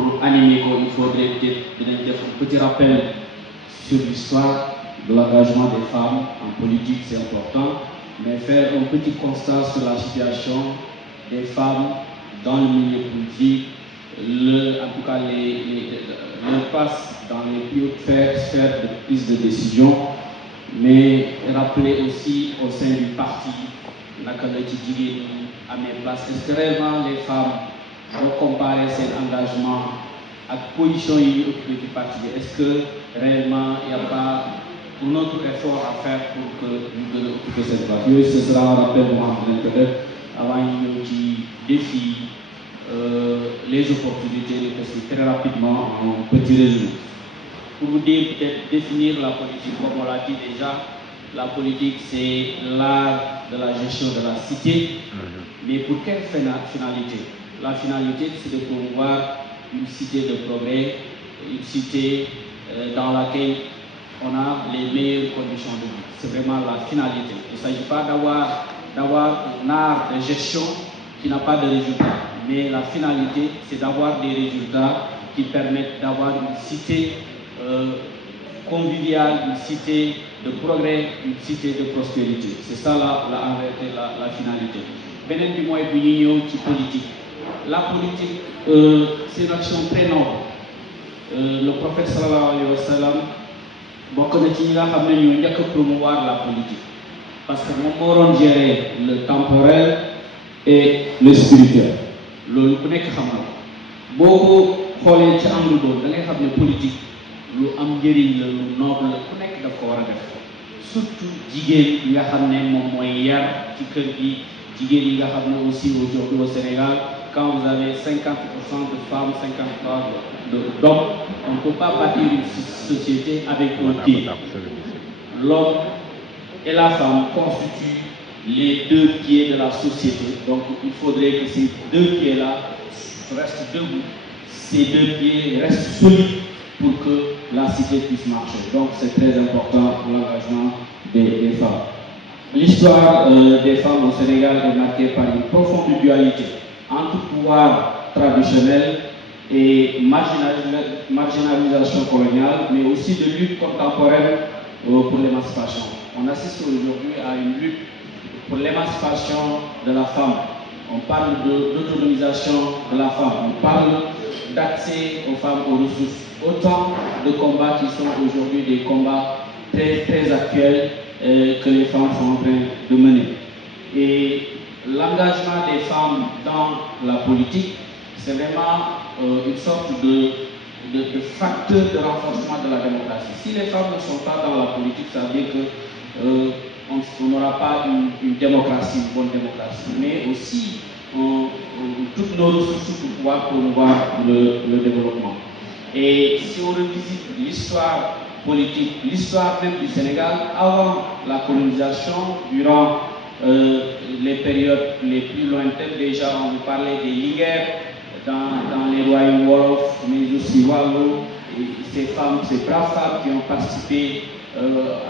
pour animer, il faudrait peut-être un petit rappel sur l'histoire de l'engagement des femmes en politique, c'est important, mais faire un petit constat sur la situation des femmes dans le milieu politique, en tout cas leur place dans les plus hautes sphères de prise de décision, mais rappeler aussi au sein du parti naka la ci jigéen ñi amee place. Est-ce que réellement les femmes vont comparer cet engagement à la position yi ñu occupé du parti bi? Est-ce que réellement il n'y a pas un autre effort à faire pour que ñu gën a occuper cette place? Yooyu ce sera un rappel bu ma xam ne peut-être avant ñu ñëw ci défi les opportunités, parce que très rapidement en petit résumé. Pour vous dire, peut-être définir la politique, comme on l'a dit déjà, la politique c'est l'art de la gestion de la cité, mais pour quelle finalité? La finalité c'est de promouvoir une cité de progrès, une cité dans laquelle on a les meilleures conditions de vie. C'est vraiment la finalité. Il ne s'agit pas d'avoir un art de gestion qui n'a pas de résultats, mais la finalité c'est d'avoir des résultats qui permettent d'avoir une cité conviviale, une cité de progrès, une cité de prospérité. C'est ça la finalité. Beneen bi mooy bu ñuy ñëw ci politique. La politique c'est une action très noble. Le prophète sallallahu alayhi wa sallam bokk na ci ñi nga xam ne ñoo njëkk a promouvoir la politique, parce que moom moo doon gérer le temporel et le spirituel. Loolu ku nekk xam na ko. Boo ko xoolee ci angle boobu da ngay xam ne politique lu am njëriñ la, lu noble la, ku nekk daf ko war a def. Surtout jigéen yi nga xam ne moom mooy yar ci kër gi, jigéen yi nga xam ne aussi aujourd'hui au Sénégal, quand vous avez 50% de femmes, 50% d'hommes, on ne peut pas bâtir une société avec un pied. L'homme et la femme constituent les deux pieds de la société. Donc il faudrait que ces deux pieds-là restent debout, ces deux pieds restent solides pour que la cité puisse marcher. Donc c'est très important pour l'engagement des femmes. L'histoire des femmes au Sénégal est marquée par une profonde dualité entre pouvoir traditionnel et marginalisation coloniale, mais aussi de lutte contemporaine pour l'émancipation. On assiste aujourd'hui à une lutte pour l'émancipation de la femme. On parle d'autonomisation de la femme, on parle d'accès aux femmes aux ressources. Autant de combats qui sont aujourd'hui des combats très, très actuels que les femmes sont en train de mener. Et l'engagement des femmes dans la politique, c'est vraiment une sorte de facteur de renforcement de la démocratie. Si les femmes ne sont pas dans la politique, ça veut dire qu'on n'aura pas une démocratie, une bonne démocratie, mais aussi toutes nos ressources pour pouvoir promouvoir le développement. Et si on revisite l'histoire politique, l'histoire même du Sénégal, avant la colonisation, durant les périodes les plus lointaines, déjà on nous parlait des Linguères dans les royaumes Wolof, mais aussi Wallo, ces femmes, ces braves femmes qui ont participé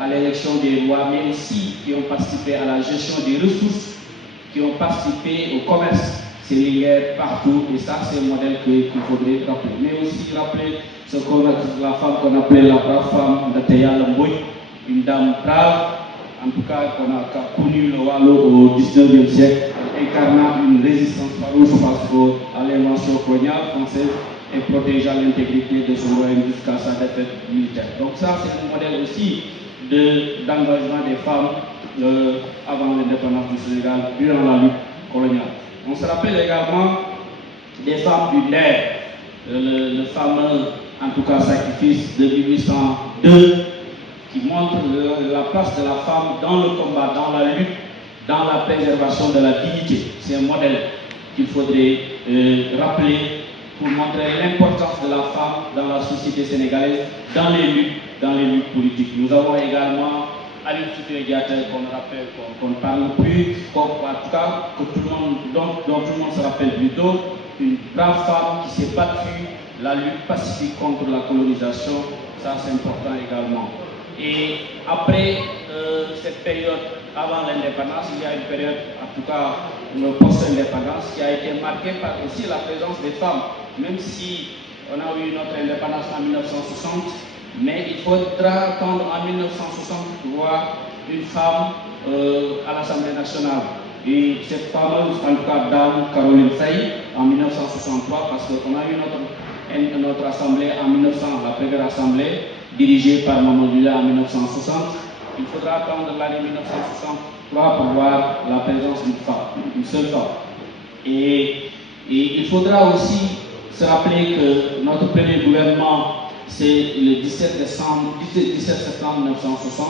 à l'élection des rois, mais aussi qui ont participé à la gestion des ressources, qui ont participé au commerce. C'est Linguère partout, et ça c'est un modèle qu'il faudrait rappeler. Mais aussi rappeler la femme qu'on appelait la brave femme de Teya Lamboy, une dame brave, en tout cas qu'on a connu le Wallo au 19e siècle, incarnant une résistance farouche face à l'invention coloniale française et protégeant l'intégrité de son royaume jusqu'à sa défaite militaire. Donc ça c'est un modèle aussi d'engagement des femmes avant l'indépendance du Sénégal, durant la lutte coloniale. On se rappelle également des femmes du Nder, le fameux, en tout cas, sacrifice de 1802, qui montre la place de la femme dans le combat, dans la lutte, dans la préservation de la dignité. C'est un modèle qu'il faudrait rappeler pour montrer l'importance de la femme dans la société sénégalaise, dans les luttes politiques. Nous avons également Aline Sitoé Diatta, qu'on rappelle, qu'on ne parle plus, en tout cas, dont tout le monde se rappelle plutôt, une brave femme qui s'est battue la lutte pacifique contre la colonisation, ça c'est important également. Et après cette période, avant l'indépendance, il y a une période, en tout cas post-indépendance, qui a été marquée par aussi la présence des femmes, même si on a eu notre indépendance en 1960, mais il faudra attendre en 1960 pour voir une femme à l'Assemblée nationale. Et cette fameuse, en tout cas, dame Caroline Faye, en 1963, parce qu'on a eu notre assemblée en 1900, la première assemblée, dirigée par Mamadou Dula en 1960. Il faudra attendre l'année 1963 pour voir la présence d'une femme, une seule femme. Et il faudra aussi se rappeler que notre premier gouvernement, c'est le 17 septembre 1960,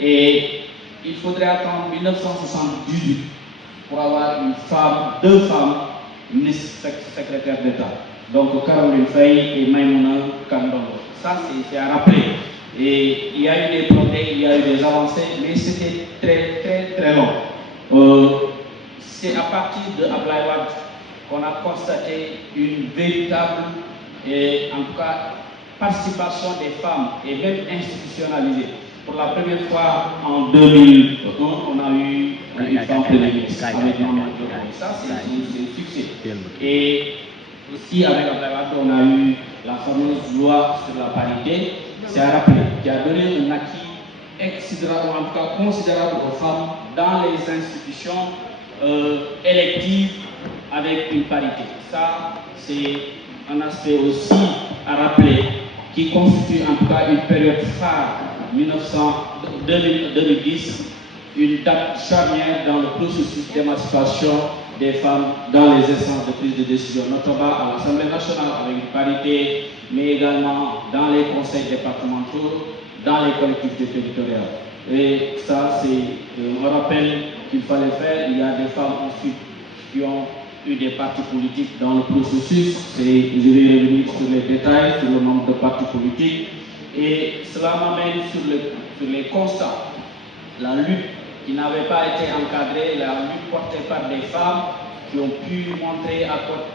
et il faudrait attendre 1978 pour avoir deux femmes ministres secrétaires d'État. Donc Caroline Faye et Maïmouna Kandongo. Ça, c'est à rappeler. Et il y a eu des progrès, il y a eu des avancées, mais c'était très long. C'est à partir de Abdoulaye Wade qu'on a constaté une véritable, en tout cas, participation des femmes, et même institutionnalisée. Pour la première fois en 2001, on a eu une femme première ministre avec Maman Diop. Ça, c'est un succès. Et aussi, avec Abdoulaye Wade, on a eu la fameuse loi sur la parité, c'est à rappeler, qui a donné un acquis en tout cas considérable aux femmes dans les institutions électives avec une parité. Ça, c'est un aspect aussi à rappeler qui constitue en tout cas une période phare 2010, une date charnière dans le processus d'émancipation des femmes dans les instances de prise de décision, notamment à l'Assemblée nationale avec une parité, mais également dans les conseils départementaux, dans les collectivités territoriales. Et ça, c'est un rappel qu'il fallait faire. Il y a des femmes ensuite qui ont eu des partis politiques dans le processus. Je vais revenir sur les détails, sur le nombre de partis politiques. Et cela m'amène sur les constats. La lutte qui n'avait pas été encadrée, la lutte portée par des femmes qui ont pu montrer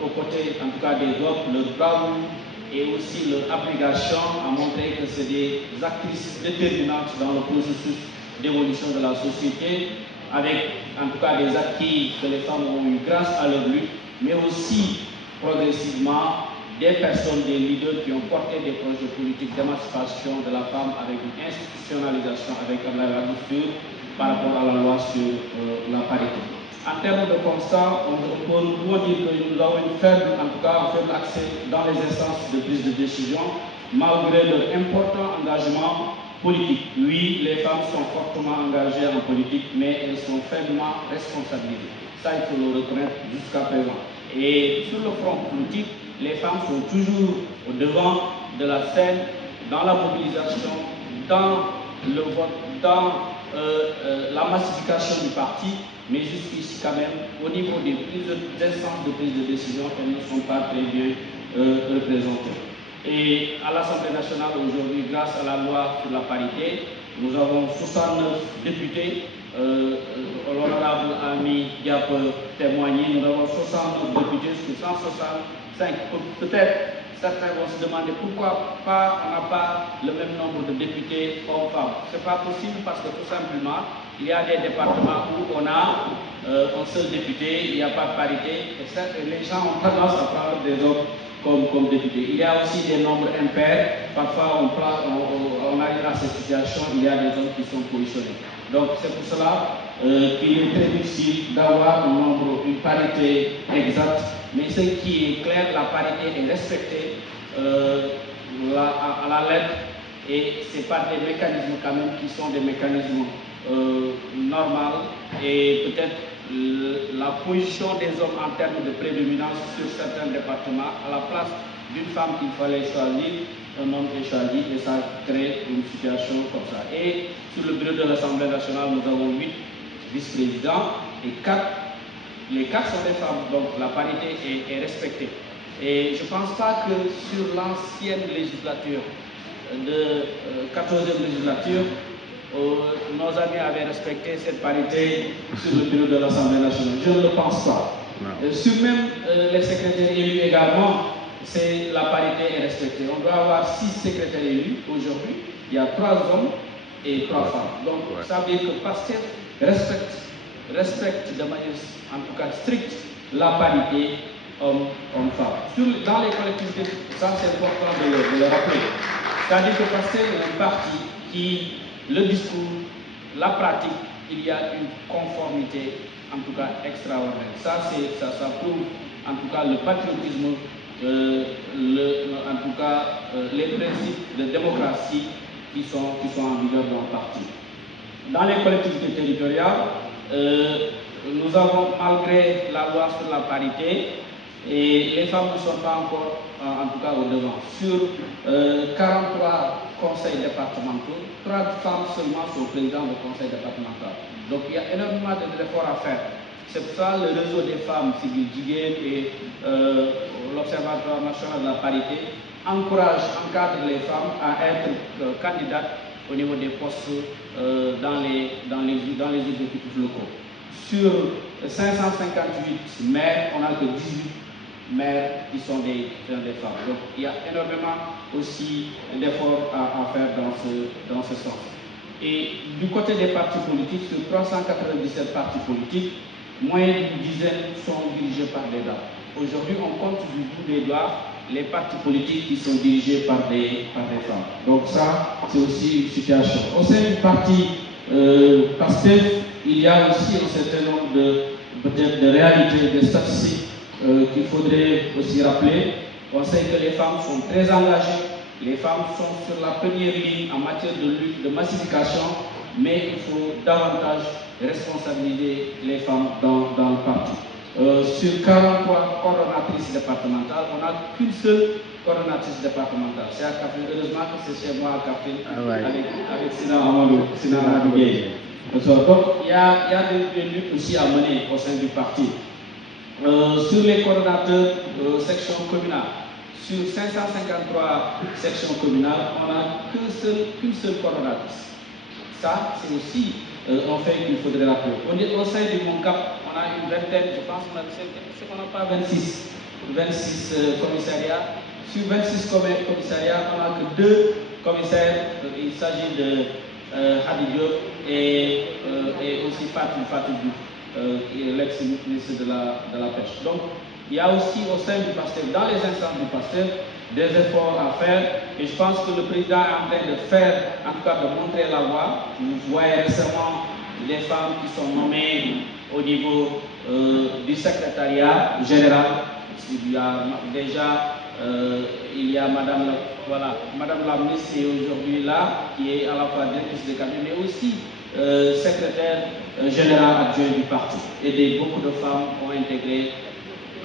aux côtés, en tout cas des hommes, leur bravoure et aussi leur abnégation, a montré que c'est des actrices déterminantes dans le processus d'évolution de la société, avec en tout cas des acquis que les femmes ont eu grâce à leur lutte, mais aussi progressivement des personnes, des leaders qui ont porté des projets politiques d'émancipation de la femme avec une institutionnalisation avec la rupture par rapport à la loi sur la parité. En termes de constat, on peut dire que nous avons un faible accès dans les instances de prise de décision, malgré leur important engagement politique. Oui, les femmes sont fortement engagées en politique, mais elles sont faiblement responsabilisées. Ça, il faut le reconnaître jusqu'à présent. Et sur le front politique, les femmes sont toujours au devant de la scène, dans la mobilisation, dans le vote, dans la massification du parti, mais jusqu'ici quand même, au niveau des instances de prise de décision, elles ne sont pas très bien représentées. Et à l'Assemblée nationale aujourd'hui, grâce à la loi sur la parité, nous avons 69 députés. L'honorable ami Diap témoigné, nous avons 69 députés sur 165. Peut-être certains vont se demander pourquoi on n'a pas le même nombre de députés hommes-femmes. Ce n'est pas possible parce que tout simplement, il y a des départements où on a un seul député, il n'y a pas de parité, et les gens ont tendance à prendre des hommes comme députés. Il y a aussi des nombres impairs. Parfois, on arrive à cette situation, il y a des hommes qui sont positionnés. Donc, c'est pour cela qu'il est très difficile d'avoir une parité exacte. Mais ce qui est clair, la parité est respectée à la lettre, et c'est par des mécanismes quand même qui sont des mécanismes normaux, et peut-être la position des hommes en termes de prédominance sur certains départements, à la place d'une femme qu'il fallait choisir, un homme est choisi, et ça crée une situation comme ça. Et sur le bureau de l'Assemblée nationale, nous avons 8 vice-présidents et les 4 sont des femmes, donc la parité est respectée. Et je ne pense pas que sur l'ancienne législature, de 14e législature, nos amis avaient respecté cette parité sur le bureau de l'Assemblée nationale. Je ne le pense pas. Sur même les secrétaires élus également, la parité est respectée. On doit avoir 6 secrétaires élus aujourd'hui. Il y a 3 hommes et 3 femmes. Donc ça veut dire que PASTEF respecte de manière en tout cas stricte la parité hommes-femmes. Dans les collectivités, ça c'est important de le rappeler. C'est-à-dire que parce que c'est un parti qui, le discours, la pratique, il y a une conformité, en tout cas extraordinaire. Ça prouve en tout cas le patriotisme, en tout cas les principes de démocratie qui sont en vigueur dans le parti. Dans les collectivités territoriales, nous avons, malgré la loi sur la parité, et les femmes ne sont pas encore, en tout cas, au devant. Sur 43 conseils départementaux, 3 femmes seulement sont présidents du conseil départemental. Donc il y a énormément d'efforts à faire. C'est pour ça le réseau des femmes civiles Jiguen et l'Observatoire national de la parité encadre les femmes à être candidates au niveau des postes dans les exécutifs locaux. Sur 558 maires, on n'a que 18 maires qui sont des femmes. Donc il y a énormément aussi d'efforts à faire dans ce sens. Et du côté des partis politiques, sur 397 partis politiques, moins d'une dizaine sont dirigés par des dames. Aujourd'hui, on compte du bout des doigts les partis politiques qui sont dirigés par des femmes. Donc ça, c'est aussi une situation. Au sein du parti PASTEF, il y a aussi un certain nombre de réalités, de statistiques qu'il faudrait aussi rappeler. On sait que les femmes sont très engagées, les femmes sont sur la première ligne en matière de lutte, de massification, mais il faut davantage responsabiliser les femmes dans le parti. Sur 43 coordonnatrices départementales, on n'a qu'une seule coordonnatrice départementale. C'est à Kafrine. Heureusement que c'est chez moi à Kafrine, avec Sina Amadou Gueye. Donc il y a des luttes aussi à mener au sein du parti. Sur les coordonnateurs sections communales, sur 553 sections communales, on n'a qu'une seule coordonnatrice. Ça, c'est aussi un fait qu'il faudrait rappeler. Au sein du MONCAP, on a une vingtaine, je pense qu'on n'a pas 26 commissariats. Sur 26 commissariats, on n'a que 2 commissaires. Il s'agit de Hadi Diop et aussi Fatou qui est l'ex-ministre de la Pêche. Donc, il y a aussi au sein du PASTEF, dans les instances du PASTEF, des efforts à faire. Et je pense que le président est en train de faire, en tout cas de montrer la voie. Vous voyez récemment des femmes qui sont nommées au niveau du secrétariat général. Il y a déjà Madame la ministre est aujourd'hui là, qui est à la fois directrice de cabinet, mais aussi secrétaire général adjoint du parti. Et beaucoup de femmes ont intégré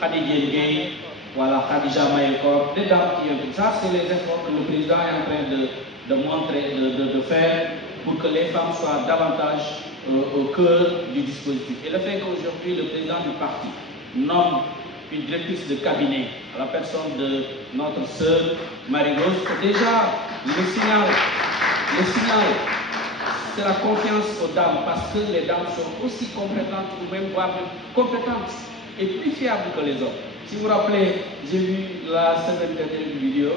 Khadija Gueye, Khadija Mayekor, des dames qui ont. Ça, c'est les efforts que le président est en train de montrer, de faire pour que les femmes soient davantage au cœur du dispositif. Et le fait qu'aujourd'hui, le président du parti nomme une directrice de cabinet à la personne de notre sœur Marie-Rose, c'est déjà le signal. C'est la confiance aux dames, parce que les dames sont aussi compétentes, ou même voire compétentes et plus fiables que les hommes. Si vous vous rappelez, j'ai vu la semaine dernière une vidéo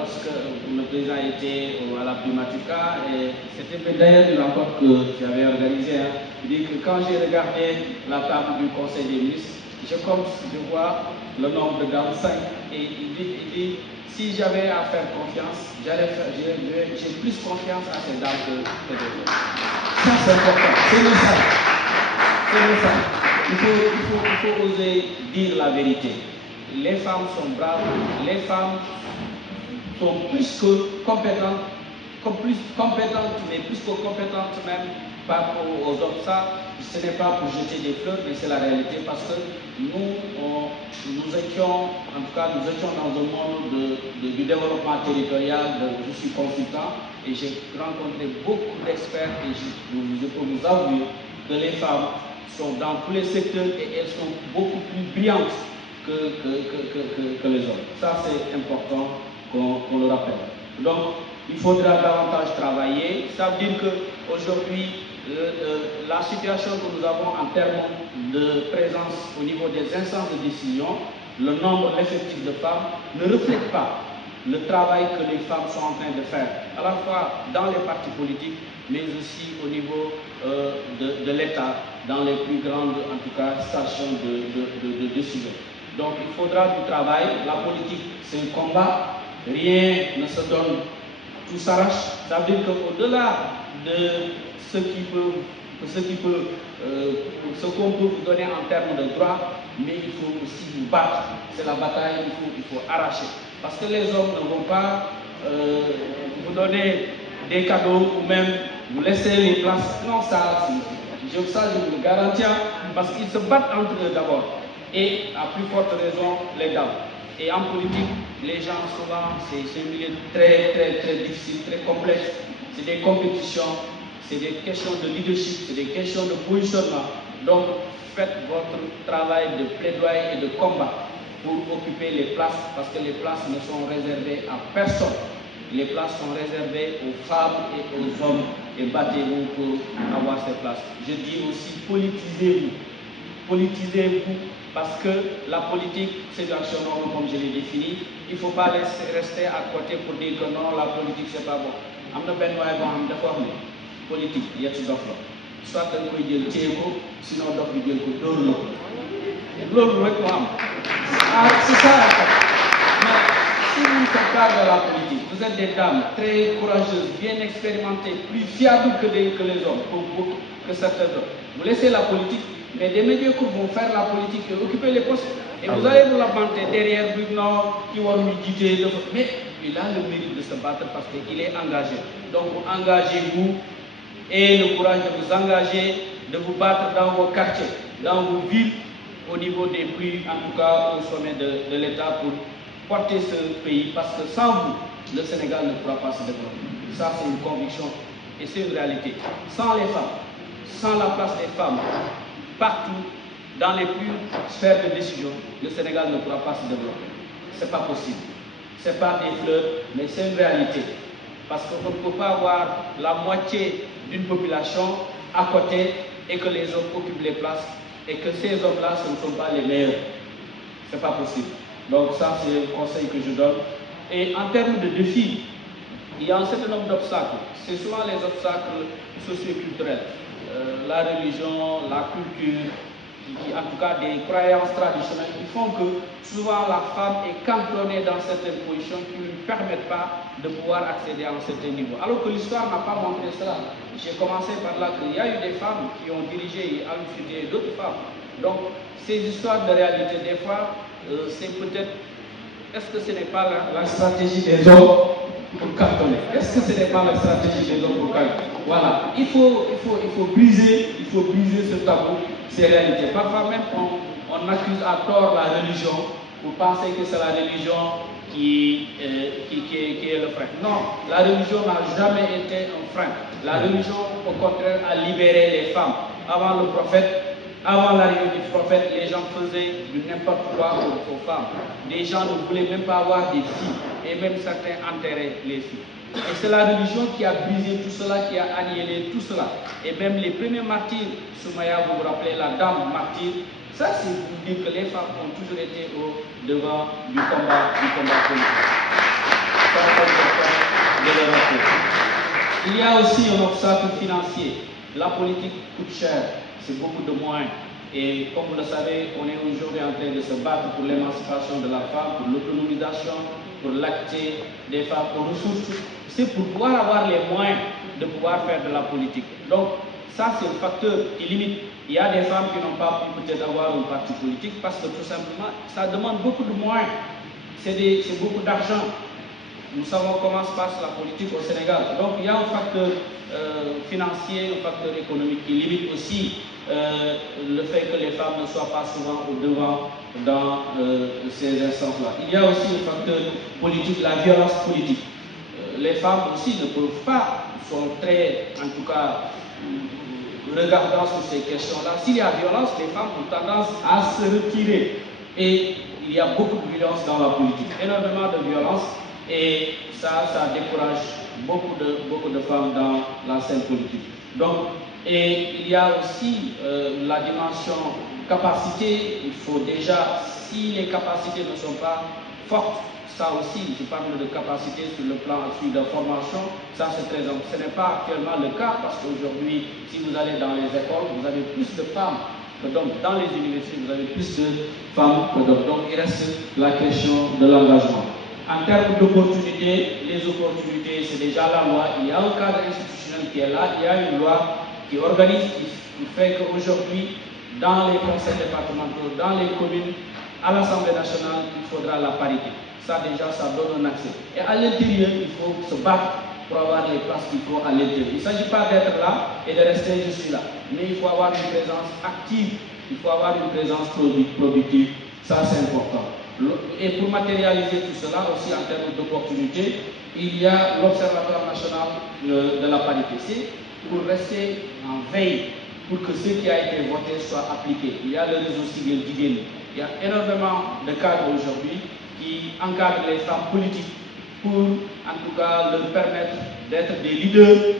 lorsque le président était à la Primatica, et c'était d'ailleurs une rencontre que j'avais organisée. Il dit que quand j'ai regardé la table du Conseil des ministres, je vois le nombre de dames, 5, et il dit si j'avais à faire confiance, j'ai plus confiance à ces dames que les autres. Ça, c'est important. C'est ça. Il faut oser dire la vérité. Les femmes sont braves, les femmes sont plus que compétentes, mais plus que compétentes même par rapport aux hommes. Ça, ce n'est pas pour jeter des fleurs, mais c'est la réalité, parce que nous étions dans un monde du développement territorial. Je suis consultant et j'ai rencontré beaucoup d'experts, et je peux vous avouer que les femmes sont dans tous les secteurs et elles sont beaucoup plus brillantes que les hommes. Ça, c'est important qu'on le rappelle. Donc, il faudra davantage travailler. Ça veut dire qu'aujourd'hui, la situation que nous avons en termes de présence au niveau des instances de décision, le nombre effectif de femmes ne reflète pas le travail que les femmes sont en train de faire, à la fois dans les partis politiques, mais aussi au niveau de l'État, dans les plus grandes, en tout cas, stations de décision. Donc il faudra du travail. La politique, c'est un combat. Rien ne se donne, tout s'arrache. Ça veut dire qu'au-delà de ce qu'on peut vous donner en termes de droits, mais il faut aussi vous battre. C'est la bataille, il faut arracher. Parce que les hommes ne vont pas vous donner des cadeaux ou même vous laisser les places. Non, ça je vous le garantis, parce qu'ils se battent entre eux d'abord. Et à plus forte raison, les dames. Et en politique, les gens souvent, c'est un milieu très difficile, très complexe. C'est des compétitions, c'est des questions de leadership, c'est des questions de positionnement. Donc, faites votre travail de plaidoyer et de combat pour occuper les places, parce que les places ne sont réservées à personne. Les places sont réservées aux femmes et aux hommes, et battez-vous pour avoir ces places. Je dis aussi, politisez-vous. Politisez-vous, parce que la politique, c'est de l'action normale comme je l'ai défini. Il ne faut pas rester à côté pour dire que non, la politique, c'est pas bon. Politique, il y a tout d'offre. Soit un peu de Théo, sinon d'offre de Dieu. C'est ça. Mais si vous ne faites pas de la politique, vous êtes des dames très courageuses, bien expérimentées, plus fiables que les hommes, que certains hommes. Vous laissez la politique, mais des médiocres vont faire la politique et occuper les postes. Et vous allez vous lamenter derrière lui, non, qui va nous guider. Mais il a le mérite de se battre parce qu'il est engagé. Donc engagez-vous et le courage de vous engager, de vous battre dans vos quartiers, dans vos villes, au niveau des plus, en tout cas au sommet de l'État, pour porter ce pays, parce que sans vous, le Sénégal ne pourra pas se développer. Ça, c'est une conviction et c'est une réalité. Sans les femmes, sans la place des femmes, partout, dans les plus sphères de décision, le Sénégal ne pourra pas se développer. Ce n'est pas possible. Ce n'est pas des fleurs, mais c'est une réalité. Parce qu'on ne peut pas avoir la moitié d'une population à côté et que les hommes occupent les places et que ces hommes-là, ce ne sont pas les meilleurs. Ce n'est pas possible. Donc ça, c'est le conseil que je donne. Et en termes de défis, il y a un certain nombre d'obstacles. C'est souvent les obstacles socioculturels. La religion, la culture, en tout cas des croyances traditionnelles qui font que souvent la femme est cantonnée dans certaines positions qui ne lui permettent pas de pouvoir accéder à un certain niveau. Alors que l'histoire n'a pas montré cela. J'ai commencé par là qu'il y a eu des femmes qui ont dirigé et influé d'autres femmes. Donc ces histoires de réalité, des fois, c'est peut-être, est-ce que ce n'est pas la stratégie des hommes pour cantonner? Est-ce que ce n'est pas la stratégie des hommes pour cantonner? Voilà, il faut briser ce tabou, ces réalités. Parfois même on accuse à tort la religion pour penser que c'est la religion qui est le frein. Non, la religion n'a jamais été un frein. La religion, au contraire, a libéré les femmes. Avant le prophète, avant l'arrivée du prophète, les gens faisaient du n'importe quoi aux femmes. Les gens ne voulaient même pas avoir des filles, et même certains enterraient les filles. Et c'est la religion qui a brisé tout cela, qui a annihilé tout cela. Et même les premiers martyrs, Soumaya, vous vous rappelez, la dame martyre, ça c'est pour dire que les femmes ont toujours été au devant du combat politique. Il y a aussi un obstacle financier. La politique coûte cher, c'est beaucoup de moyens. Et comme vous le savez, on est aujourd'hui en train de se battre pour l'émancipation de la femme, pour l'autonomisation, pour l'accès des femmes aux ressources. C'est pour pouvoir avoir les moyens de pouvoir faire de la politique. Donc, ça c'est un facteur qui limite. Il y a des femmes qui n'ont pas pu peut-être avoir un parti politique parce que tout simplement, ça demande beaucoup de moyens. C'est beaucoup d'argent. Nous savons comment se passe la politique au Sénégal. Donc, il y a un facteur financier, un facteur économique qui limite aussi le fait que les femmes ne soient pas souvent au devant dans ces instances-là. Il y a aussi le facteur politique, la violence politique. Les femmes aussi ne peuvent pas, sont très, en tout cas, regardant sur ces questions-là. S'il y a violence, les femmes ont tendance à se retirer. Et il y a beaucoup de violence dans la politique, énormément de violence, et ça décourage beaucoup de femmes dans la scène politique. Donc, et il y a aussi la dimension capacité. Il faut déjà, si les capacités ne sont pas fortes, ça aussi, je parle de capacité sur le plan de formation, ça c'est très important. Ce n'est pas actuellement le cas parce qu'aujourd'hui, si vous allez dans les écoles, vous avez plus de femmes que d'hommes. Dans les universités, vous avez plus de femmes que d'hommes. Donc il reste la question de l'engagement. En termes d'opportunités, les opportunités, c'est déjà la loi. Il y a un cadre institutionnel qui est là, il y a une loi qui organise, qui fait qu'aujourd'hui, dans les conseils départementaux, dans les communes, à l'Assemblée nationale, il faudra la parité. Ça déjà, ça donne un accès. Et à l'intérieur, il faut se battre pour avoir les places qu'il faut à l'intérieur. Il ne s'agit pas d'être là et de rester juste là. Mais il faut avoir une présence active, il faut avoir une présence productive. Ça, c'est important. Et pour matérialiser tout cela, aussi en termes d'opportunités, il y a l'Observatoire national de la parité. C'est pour rester en veille, pour que ce qui a été voté soit appliqué. Il y a le réseau civil d'IGEN. Il y a énormément de cadres aujourd'hui qui encadrent les femmes politiques pour, en tout cas, leur permettre d'être des leaders,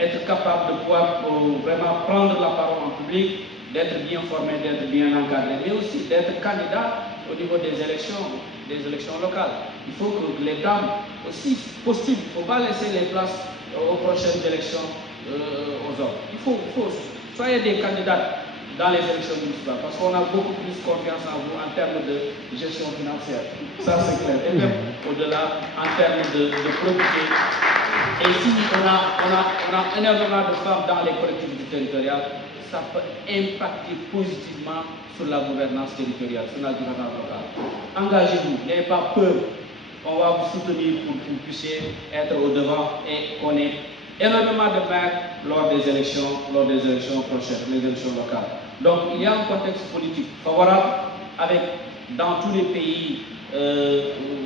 être capables de pouvoir vraiment prendre la parole en public, d'être bien formés, d'être bien encadrés, mais aussi d'être candidats au niveau des élections locales. Il faut que les dames aussi postulent. Il ne faut pas laisser les places aux prochaines élections aux hommes. Il faut soyez des candidats dans les élections municipales, parce qu'on a beaucoup plus confiance en vous en termes de gestion financière. Ça, c'est clair. Et même au-delà, en termes de probité. Et si on a énormément de femmes dans les collectivités territoriales, ça peut impacter positivement sur la gouvernance territoriale, sur la gouvernance locale. Engagez-vous, n'ayez pas peur. On va vous soutenir pour que vous puissiez être au devant et qu'on ait énormément de maires lors des élections prochaines, les élections locales. Donc il y a un contexte politique favorable avec, dans tous les pays,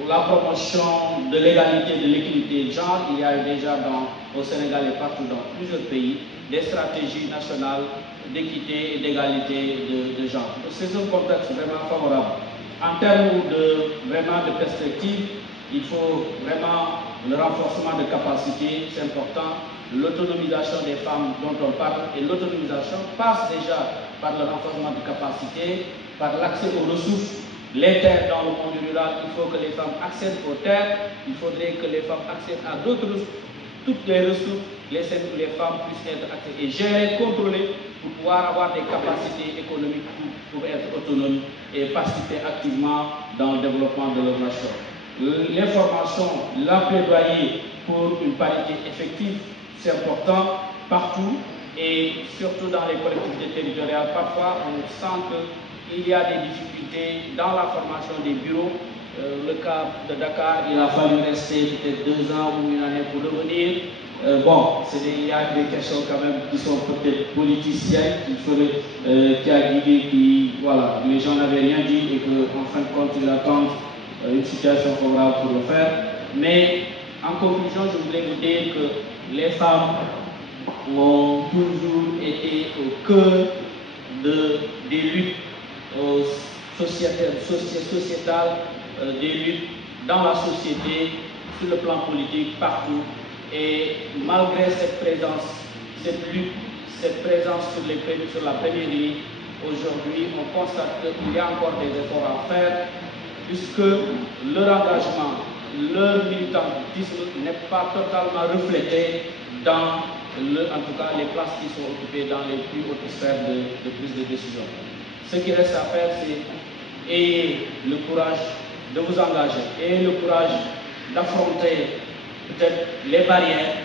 la promotion de l'égalité, de l'équité de genre. Il y a déjà au Sénégal et partout dans plusieurs pays des stratégies nationales d'équité et d'égalité de genre. C'est un contexte vraiment favorable. En termes de perspective, il faut vraiment le renforcement de capacités, c'est important. L'autonomisation des femmes dont on parle, et l'autonomisation passe déjà par le renforcement de capacités, par l'accès aux ressources. Les terres dans le monde rural, il faut que les femmes accèdent aux terres, il faudrait que les femmes accèdent à d'autres ressources. Toutes les ressources, les femmes puissent être accès et gérer, contrôler pour pouvoir avoir des capacités économiques pour être autonomes et participer activement dans le développement de leur nation. L'information, la plaidoyer pour une parité effective, c'est important partout et surtout dans les collectivités territoriales. Parfois, on sent qu'il y a des difficultés dans la formation des bureaux. Le cas de Dakar, il a fallu rester peut-être 2 ans ou une année pour revenir. Il y a des questions quand même qui sont peut-être politiciennes, qui a guidé, voilà, les gens n'avaient rien dit et qu'en fin de compte, ils attendent une situation favorable pour le faire. Mais en conclusion, je voudrais vous dire que les femmes ont toujours été au cœur des luttes sociétales, des luttes dans la société, sur le plan politique, partout. Et malgré cette présence, cette lutte, cette présence sur la première ligne, aujourd'hui, on constate qu'il y a encore des efforts à faire, puisque leur engagement, leur militantisme n'est pas totalement reflété dans, en tout cas, les places qui sont occupées dans les plus hautes sphères de prise de décision. Ce qui reste à faire, c'est ayez le courage de vous engager, ayez le courage d'affronter peut-être les barrières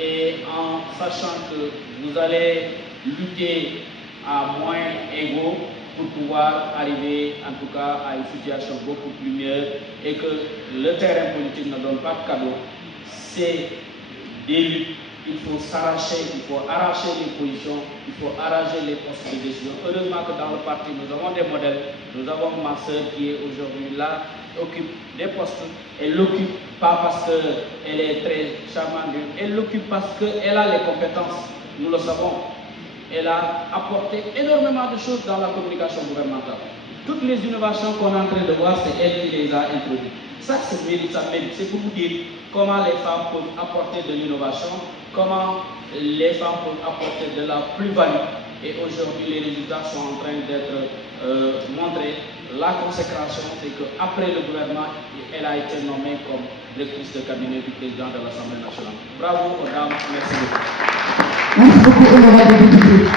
et en sachant que vous allez lutter à moyens égaux pour pouvoir arriver en tout cas à une situation beaucoup plus meilleure et que le terrain politique ne donne pas de cadeau. C'est des luttes, il faut s'arracher, il faut arracher les positions, il faut arracher les postes de décision. Heureusement que dans le parti, nous avons des modèles. Nous avons ma soeur qui est aujourd'hui là, occupe des postes. Elle l'occupe pas parce qu'elle est très charmante, elle l'occupe parce qu'elle a les compétences, nous le savons. Elle a apporté énormément de choses dans la communication gouvernementale. Toutes les innovations qu'on est en train de voir, c'est elle qui les a introduites. Ça, c'est mérite, ça mérite. C'est pour vous dire comment les femmes peuvent apporter de l'innovation, comment les femmes peuvent apporter de la plus-value. Et aujourd'hui, les résultats sont en train d'être montrés. la consécration, c'est qu'après le gouvernement, elle a été nommée comme directrice de cabinet du président de l'Assemblée nationale. Bravo aux dames, merci beaucoup. Merci beaucoup, honorable député.